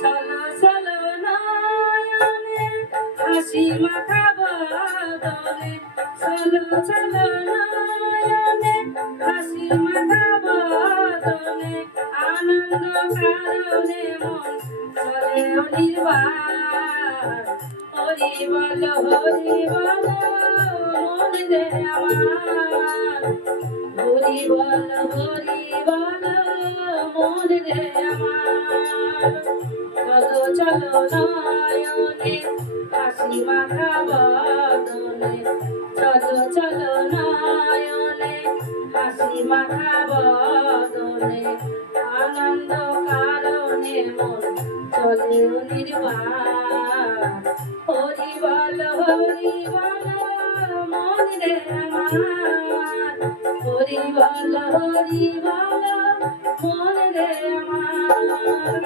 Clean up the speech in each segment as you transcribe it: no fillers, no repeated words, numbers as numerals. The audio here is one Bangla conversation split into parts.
চলো চলো নয়নে হাসি মাখা বদনে, চলো চলো নয়নে হাসি মাখা বদনে, আনন্দ কারণে মন চলে অনির্বাণ। হরি বল মন রে আমার, হরি বল মন রে আমার। চলো চলো নয়নে হাসি মাখা বদনে, চলো চলো নয়নে হাসি মাখা বদনে, আনন্দ কারণে মন চলে নির্বাণ। হরি বল মন রে আমার, হরি বল মন রে আমার।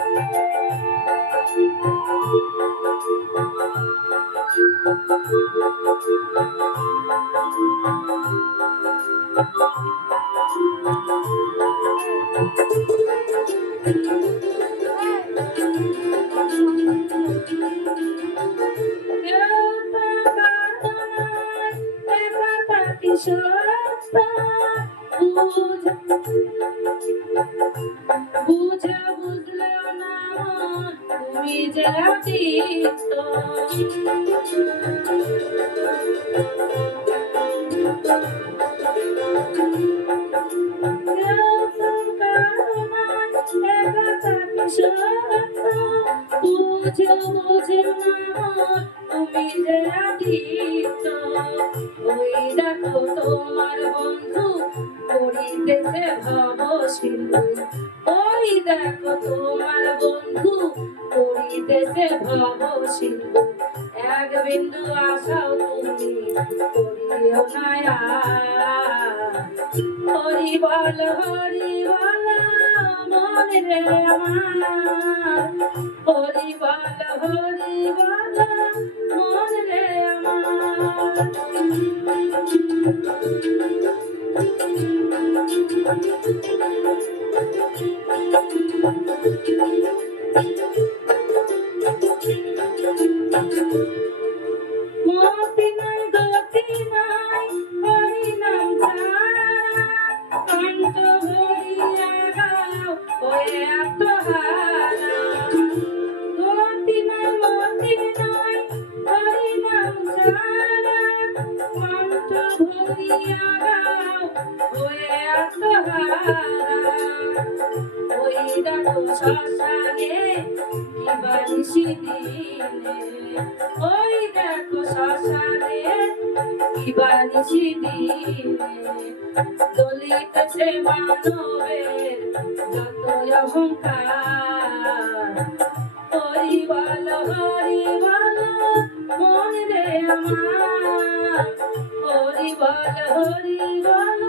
বুঝলো না তুমি যে অতীত, বুঝো না তুমি যে অতীত। ওই দেখো তোমার বন্ধু করিতেছে ভব সিন্ধু, ওই দেখো তোমার বন্ধু করিতেছে ভব সিন্ধু। এক বিন্দু আশাও তুমি করিও না। হরি বল মন রে আমার, হরি বল মন রে আমার। মতি নাই গতি নাই হরি নাম ছাড়া, কণ্ঠ ভরিয়া গাও ওরে আত্মহারা। গতি নাই মতি নাই হরি নাম ছাড়া, কণ্ঠ ভরিয়া গাও ওরে আত্মহারা। ওই দেখো শ্মশানে কি বানিসি দিনে, ওই দেখো শ্মশানে কি বানিসি দিনে, দলিতেছে মানবের যত অহংকার। হরি বল মন রে আমার, হরি বল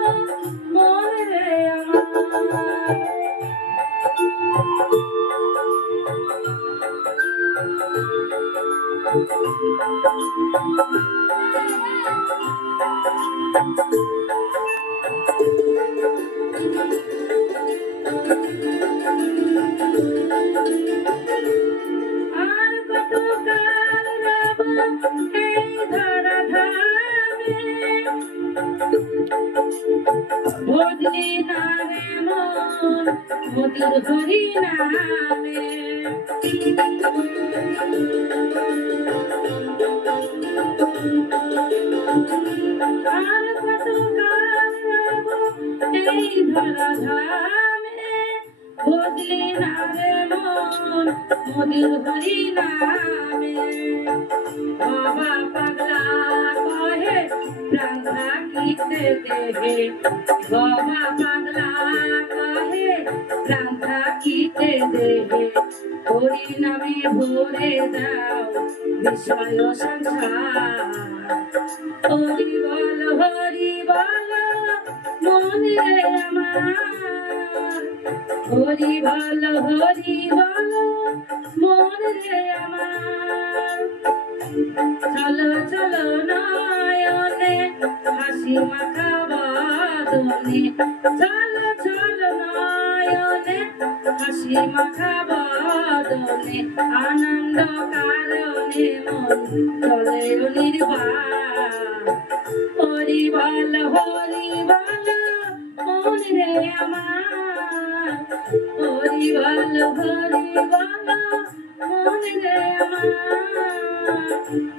মন রে আমার। আর কত কাল রব এই ধরা ধামে, ভজলি না রে মন মধুর হরি নামে। আর কত কাল রব এই ধরা ধামে, বুঝলি না রে মন মধুর হরি নামে বাবা পাগলা কহে প্রাণ থাকিতে দেহে বাবা পাগলা কহে প্রাণ থাকিতে দেহে হরি নামে ভরে দাও বিষয় সংসার হরি বল মনে আমার হরি বল মনে আমার চলো চলো নয়নে হাসি মাখা বদনে চলো চলো নয়নে হাসি মাখা বদনে আনন্দ কারণে মন চলে নির্বাণ হরি বল মন রে আমার হরি বল মন রে আমার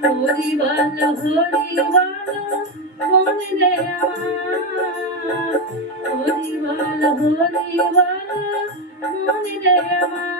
হরি বল মন রে আমার হরি বল মন রে আমার